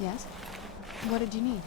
Yes? What did you need?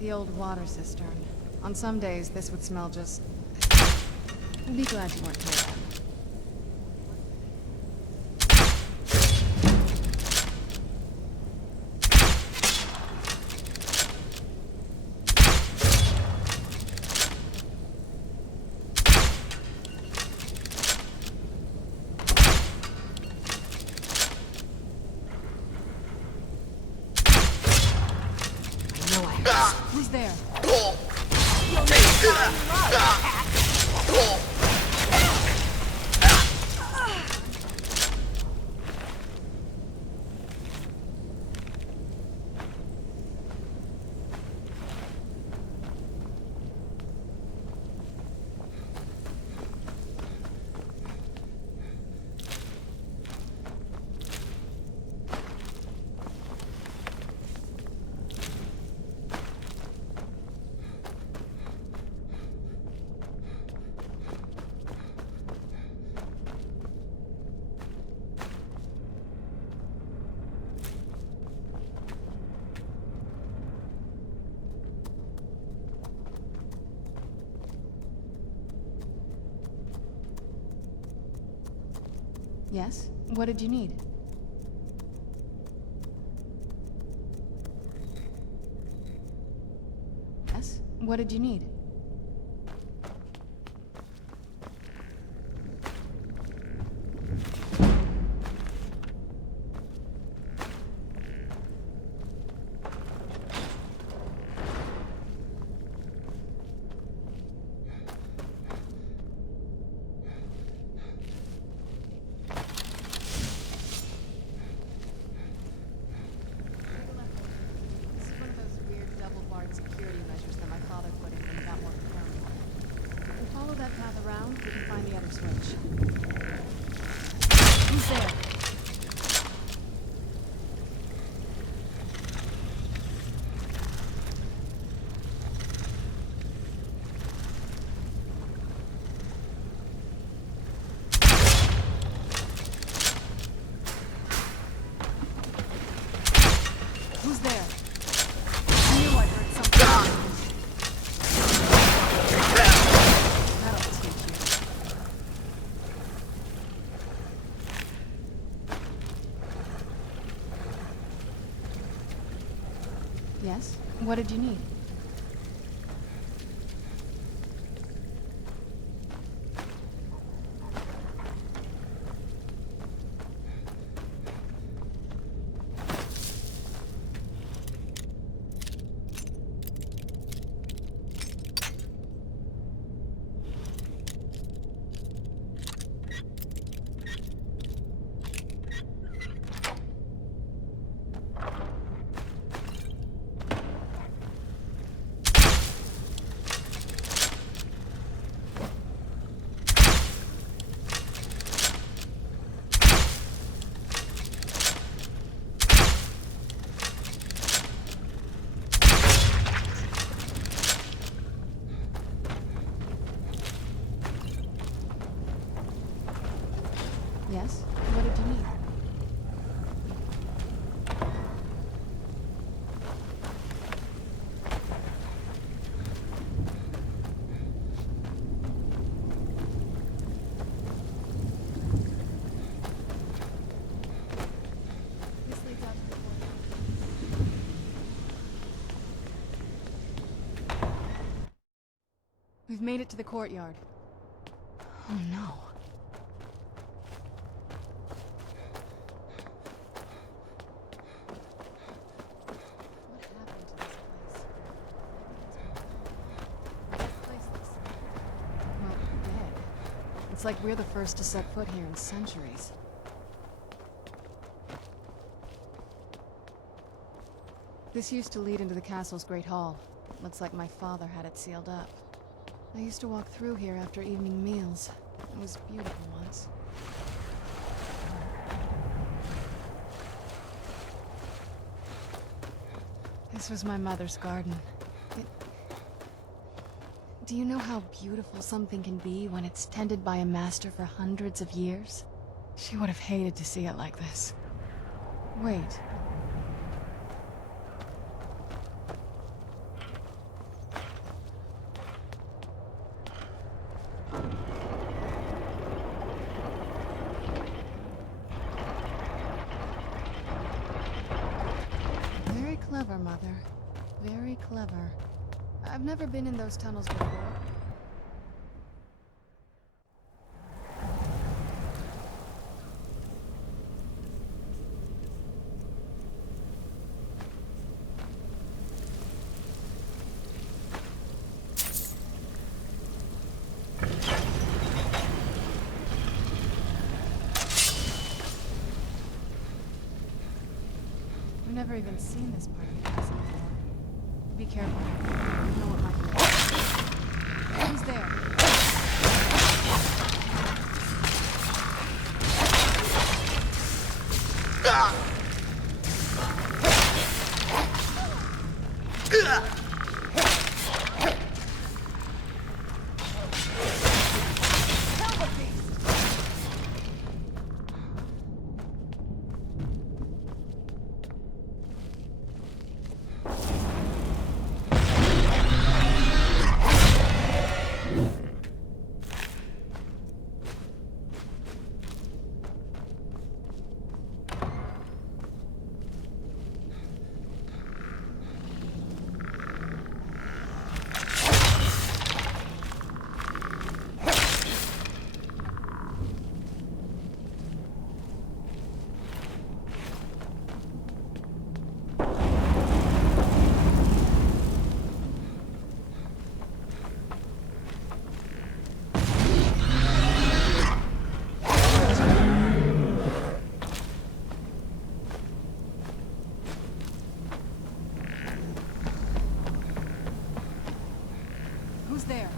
The old water cistern. On some days, this would smell just... Be glad you weren't here then. Who's there? You'll need to find love, cat. Yes? What did you need? Yes? What did you need? Security measures that my father put in when he got more paranoid. If we follow that path around, we can find the other switch. Who's there? Who's there? I knew I heard something. That'll teach you. Yes? What did you need? Yes? What did you need? This leads out to the courtyard. We've made it to the courtyard. Oh no. It's like we're the first to set foot here in centuries. This used to lead into the castle's great hall. Looks like my father had it sealed up. I used to walk through here after evening meals. It was beautiful once. This was my mother's garden. Do you know how beautiful something can be when it's tended by a master for hundreds of years? She would have hated to see it like this. Wait. Very clever, Mother. Very clever. I've never been in those tunnels before. I've never even seen this part of the castle before. Be careful. You know what might be. Who's there? Who's there?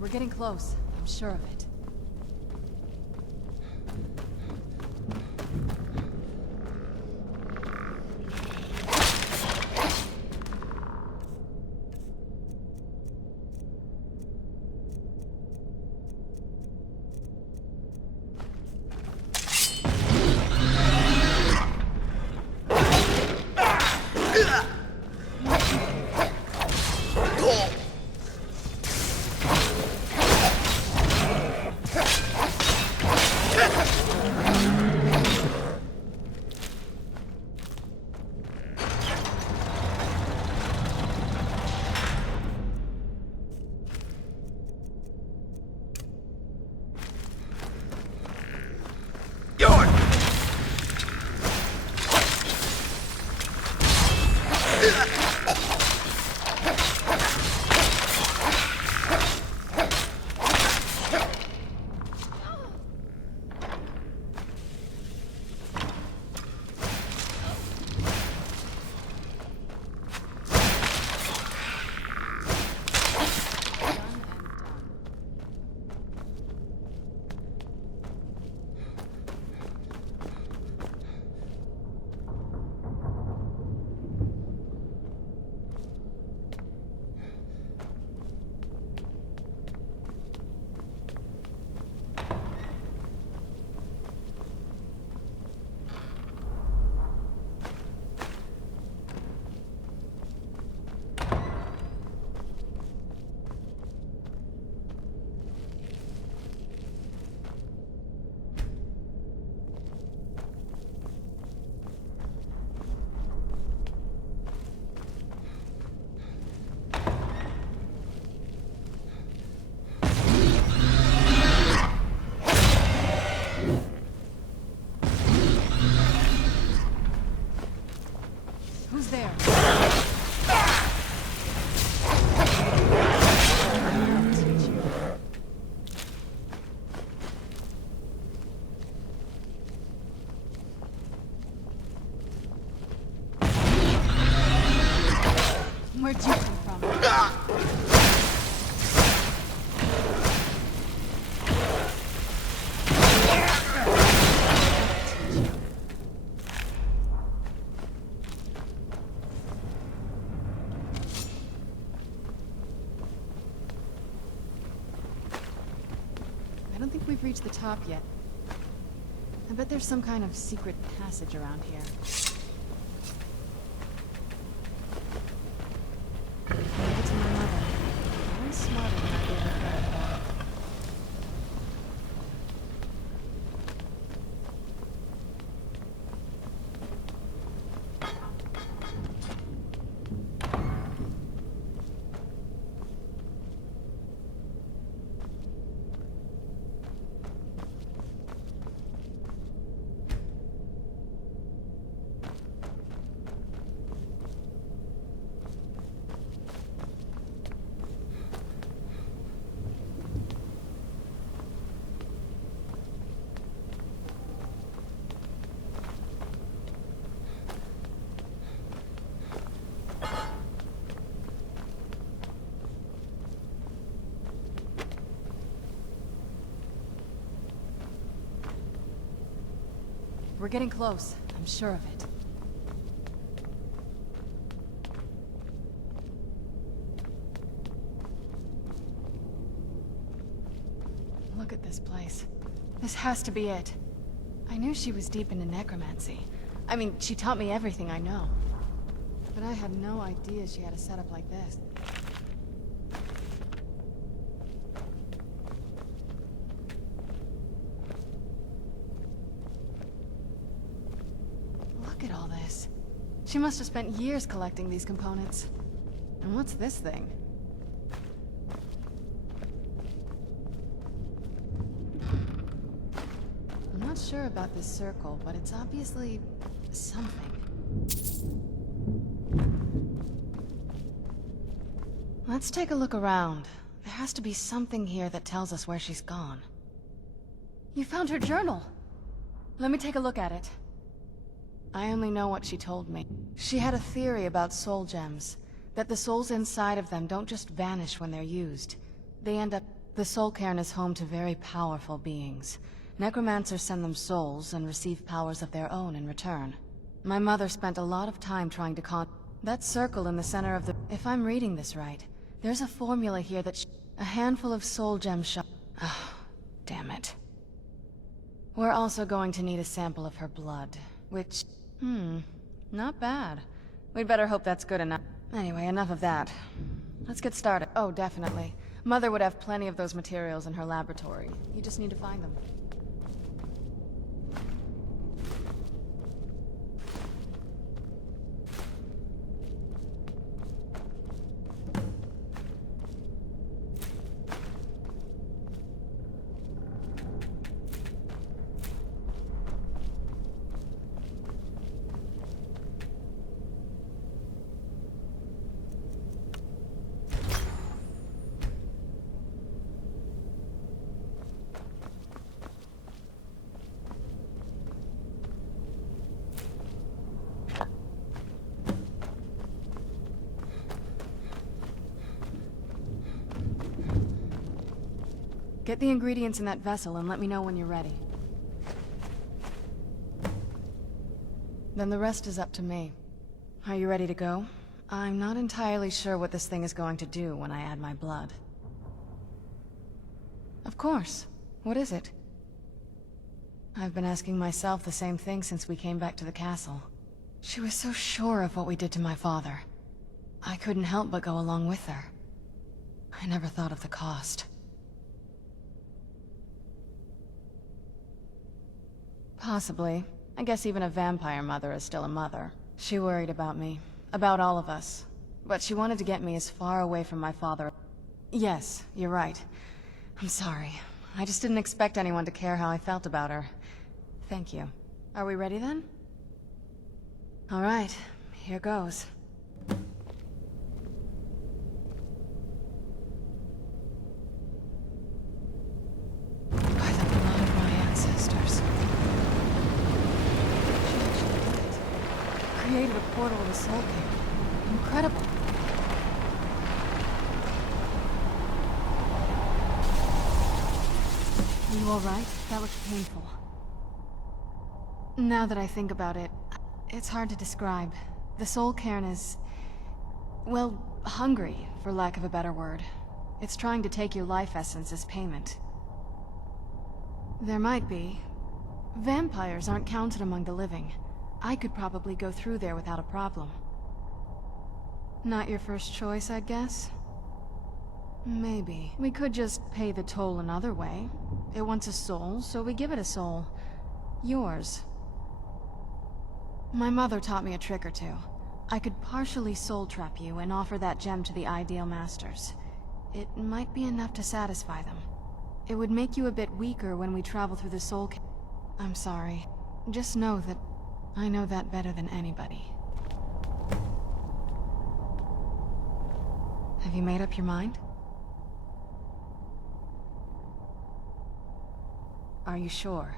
We're getting close. I'm sure of it. there. Where'd you come from? I don't think we've reached the top yet. I bet there's some kind of secret passage around here. Give it to my mother. Very smarter than I gave her credit for. We're getting close. I'm sure of it. Look at this place. This has to be it. I knew she was deep into necromancy. I mean, she taught me everything I know. But I had no idea she had a setup like this. Look at all this. She must have spent years collecting these components. And what's this thing? I'm not sure about this circle, but it's obviously something. Let's take a look around. There has to be something here that tells us where she's gone. You found her journal! Let me take a look at it. I only know what she told me. She had a theory about soul gems. That the souls inside of them don't just vanish when they're used. They end up... The soul cairn is home to very powerful beings. Necromancers send them souls and receive powers of their own in return. My mother spent a lot of time trying to that circle in the center of the... If I'm reading this right, there's a formula here that a handful of soul gems Oh, damn it. We're also going to need a sample of her blood, which... not bad. We'd better hope that's good enough. Anyway, enough of that. Let's get started. Oh, definitely. Mother would have plenty of those materials in her laboratory. You just need to find them. Get the ingredients in that vessel and let me know when you're ready. Then the rest is up to me. Are you ready to go? I'm not entirely sure what this thing is going to do when I add my blood. Of course. What is it? I've been asking myself the same thing since we came back to the castle. She was so sure of what we did to my father. I couldn't help but go along with her. I never thought of the cost. Possibly. I guess even a vampire mother is still a mother. She worried about me. About all of us. But she wanted to get me as far away from my father. Yes, you're right. I'm sorry. I just didn't expect anyone to care how I felt about her. Thank you. Are we ready then? Alright, Here goes. By the blood of my ancestors. She actually did it. Created a portal to the Soul King. Incredible. You alright? That looked painful. Now that I think about it, it's hard to describe. The Soul Cairn is... well, hungry, for lack of a better word. It's trying to take your life essence as payment. There might be. Vampires aren't counted among the living. I could probably go through there without a problem. Not your first choice, I'd guess? Maybe. We could just pay the toll another way. It wants a soul, so we give it a soul. Yours. My mother taught me a trick or two. I could partially soul trap you and offer that gem to the Ideal Masters. It might be enough to satisfy them. It would make you a bit weaker when we travel through the soul I'm sorry. Just know that I know that better than anybody. Have you made up your mind? Are you sure?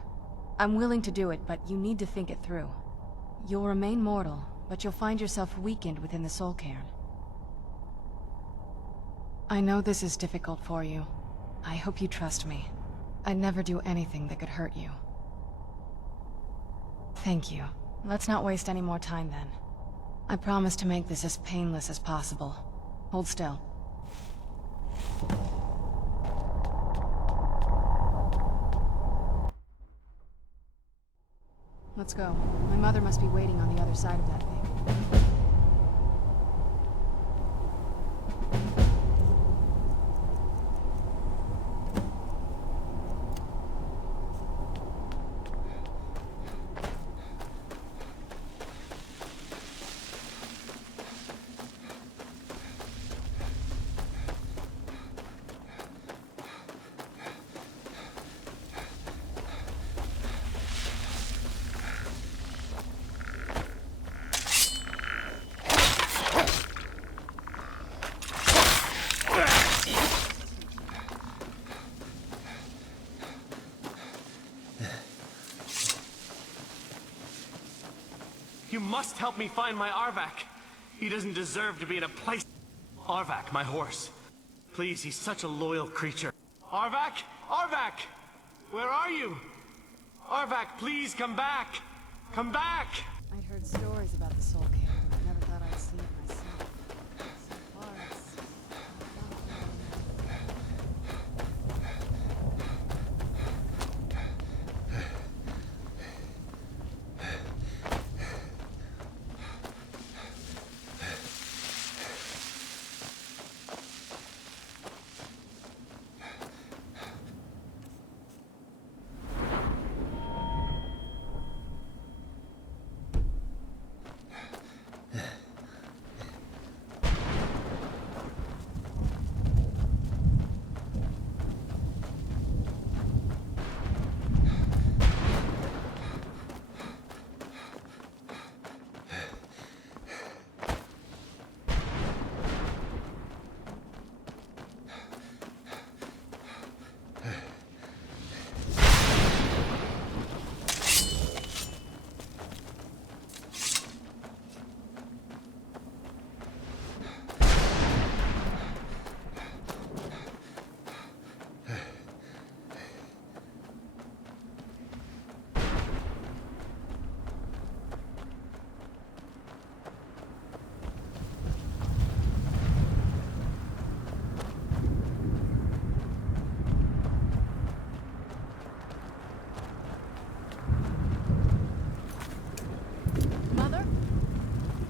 I'm willing to do it, but you need to think it through. You'll remain mortal, but you'll find yourself weakened within the Soul Cairn. I know this is difficult for you. I hope you trust me. I'd never do anything that could hurt you. Thank you. Let's not waste any more time then. I promise to make this as painless as possible. Hold still. Let's go. My mother must be waiting on the other side of that thing. You must help me find my Arvak. He doesn't deserve to be in a place... Arvak, my horse. Please, he's such a loyal creature. Arvak? Arvak! Where are you? Arvak, please come back! Come back! I'd heard stories about the Soul Cairn, but never thought I'd see it myself. So far, it's...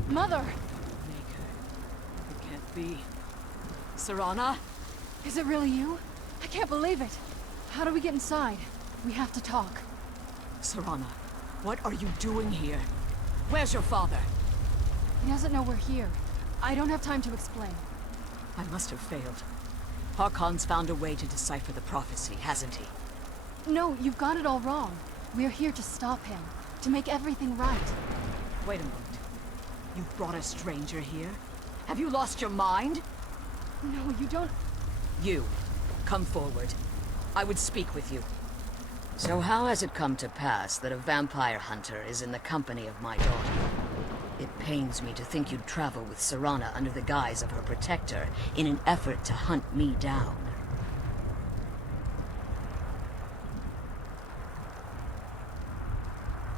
Mother! Maker. It can't be. Serana? Is it really you? I can't believe it. How do we get inside? We have to talk. Serana, what are you doing here? Where's your father? He doesn't know we're here. I don't have time to explain. I must have failed. Harkon's found a way to decipher the prophecy, hasn't he? No, you've got it all wrong. We're here to stop him. To make everything right. Wait a moment. You've brought a stranger here? Have you lost your mind? No, you don't... You, come forward. I would speak with you. So how has it come to pass that a vampire hunter is in the company of my daughter? It pains me to think you'd travel with Serana under the guise of her protector in an effort to hunt me down.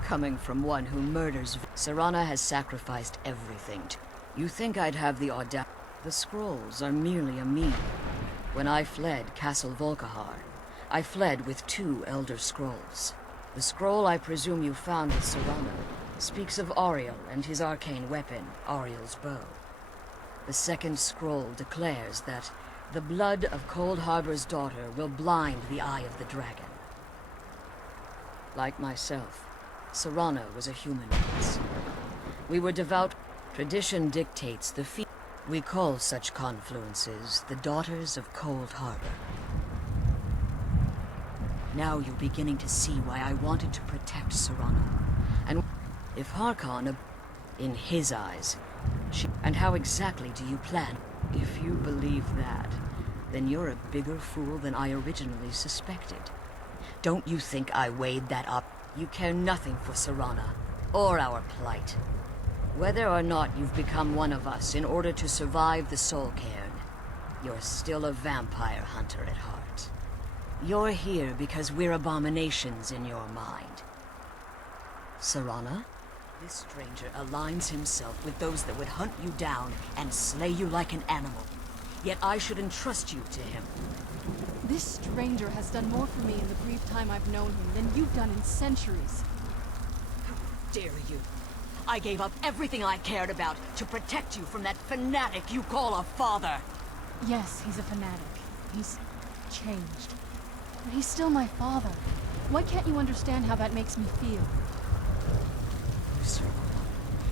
Coming from one who murders... Serana has sacrificed everything to... You think I'd have the audacity? The scrolls are merely a meme. When I fled Castle Volkihar, I fled with 2 Elder Scrolls. The scroll I presume you found with Serana speaks of Ariel and his arcane weapon, Ariel's bow. The second scroll declares that the blood of Cold Harbor's daughter will blind the eye of the dragon. Like myself, Serana was a human once. We were devout. Tradition dictates the feat. We call such confluences the Daughters of Cold Harbor. Now you're beginning to see why I wanted to protect Serana. And if Harkon, in his eyes, and how exactly do you plan? If you believe that, then you're a bigger fool than I originally suspected. Don't you think I weighed that up? You care nothing for Serana, or our plight. Whether or not you've become one of us in order to survive the Soul Cairn, you're still a vampire hunter at heart. You're here because we're abominations in your mind. Serana? This stranger aligns himself with those that would hunt you down and slay you like an animal. Yet I should entrust you to him. This stranger has done more for me in the brief time I've known him than you've done in centuries. How dare you? I gave up everything I cared about to protect you from that fanatic you call a father. Yes, he's a fanatic. He's changed. But he's still my father. Why can't you understand how that makes me feel? Serana,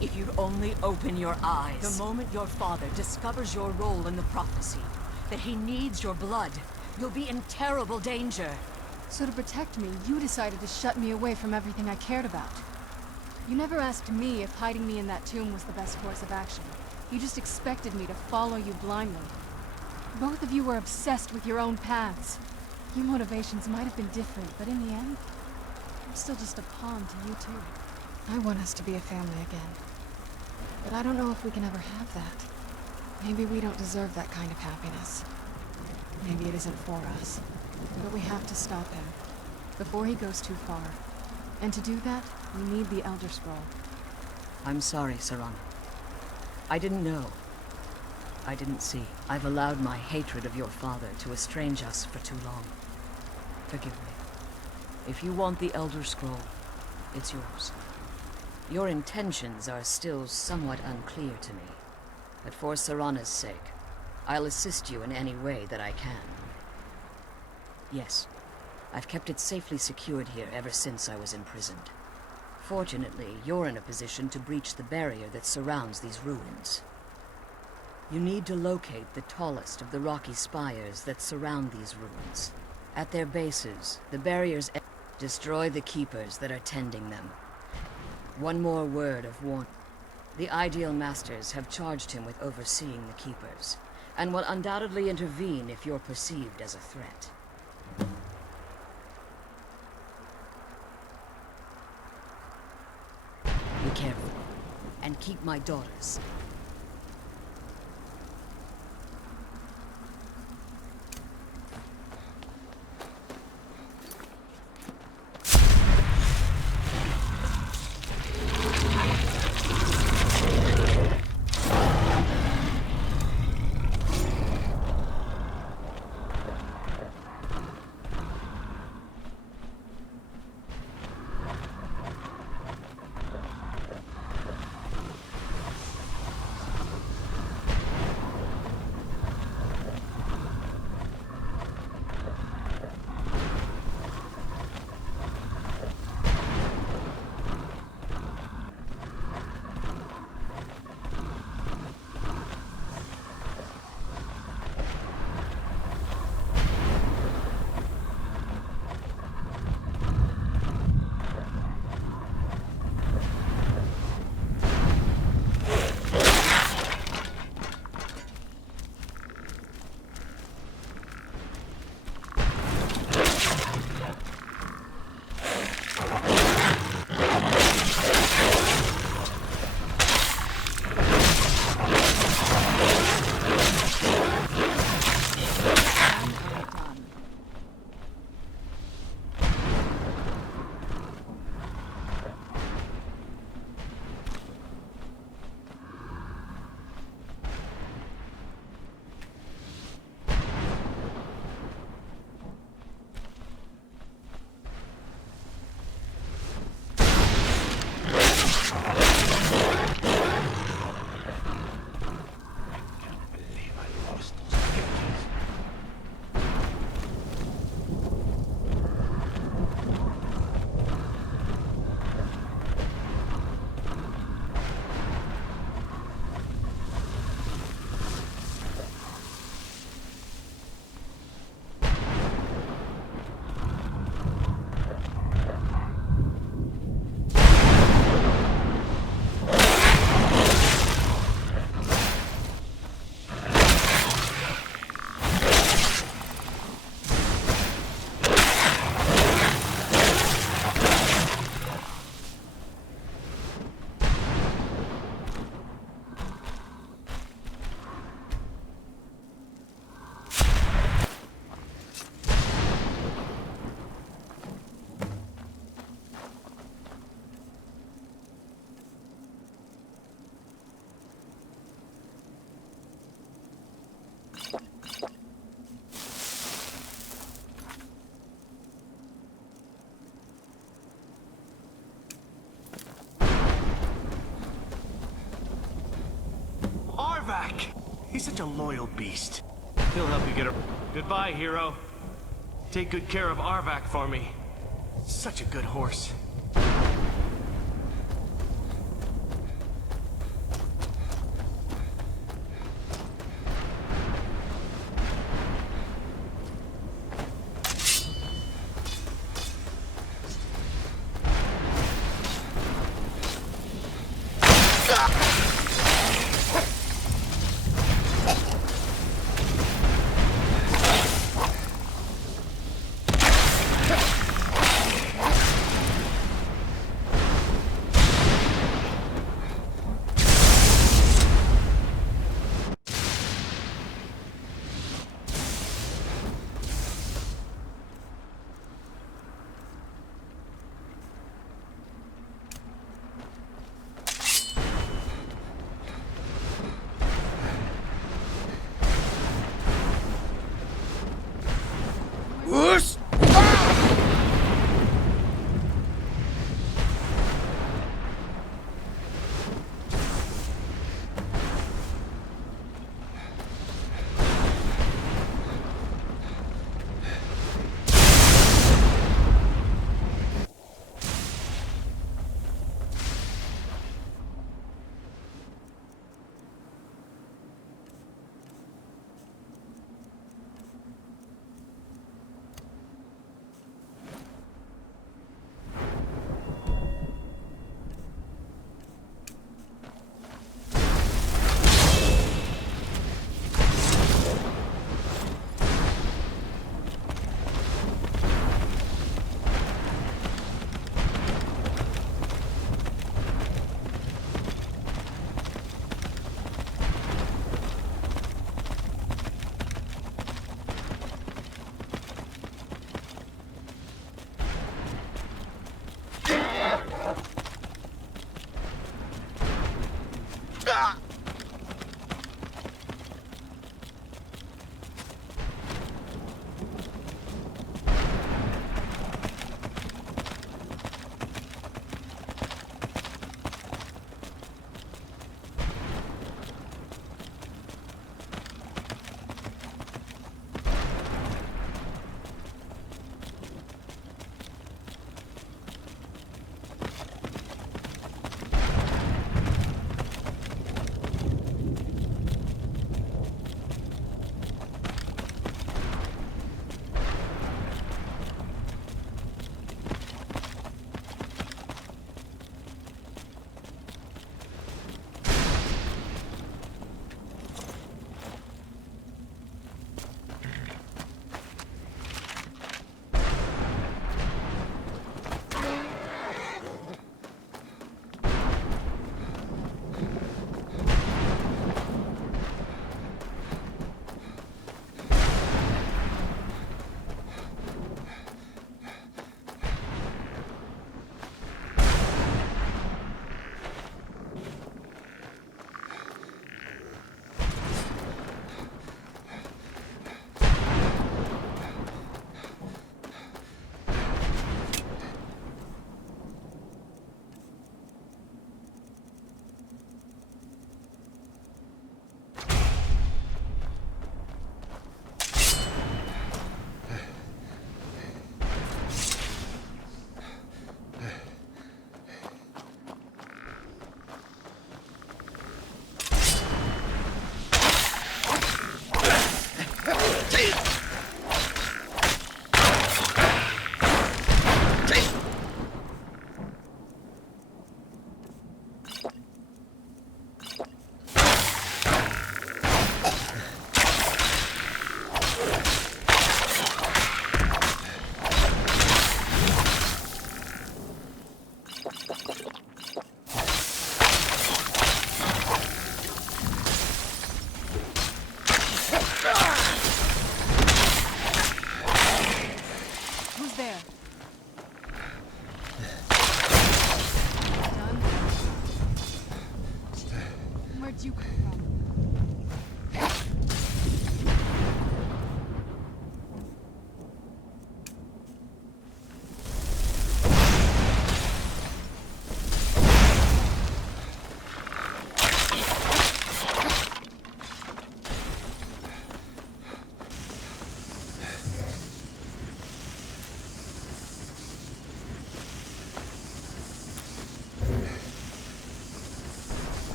if you'd only open your eyes. The moment your father discovers your role in the prophecy, that he needs your blood, you'll be in terrible danger. So to protect me, you decided to shut me away from everything I cared about. You never asked me if hiding me in that tomb was the best course of action. You just expected me to follow you blindly. Both of you were obsessed with your own paths. Your motivations might have been different, but in the end, I'm still just a pawn to you two. I want us to be a family again. But I don't know if we can ever have that. Maybe we don't deserve that kind of happiness. Maybe it isn't for us. But we have to stop him, before he goes too far. And to do that, we need the Elder Scroll. I'm sorry, Serana. I didn't know. I didn't see. I've allowed my hatred of your father to estrange us for too long. Forgive me. If you want the Elder Scroll, it's yours. Your intentions are still somewhat unclear to me, but for Serana's sake, I'll assist you in any way that I can. Yes, I've kept it safely secured here ever since I was imprisoned. Fortunately, you're in a position to breach the barrier that surrounds these ruins. You need to locate the tallest of the rocky spires that surround these ruins. At their bases, the barriers destroy the keepers that are tending them. One more word of warning. The Ideal Masters have charged him with overseeing the keepers, and will undoubtedly intervene if you're perceived as a threat. Be careful, and keep my daughters. He's such a loyal beast. He'll help you get her. Goodbye, hero. Take good care of Arvak for me. Such a good horse.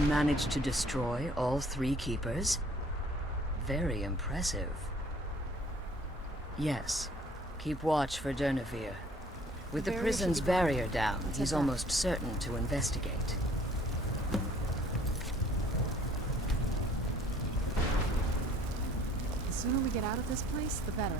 You managed to destroy all 3 keepers? Very impressive. Yes. Keep watch for Durnevere. With the Barrier should prison's be gone. barrier down, Let's he's head back. almost certain to investigate. The sooner we get out of this place, the better.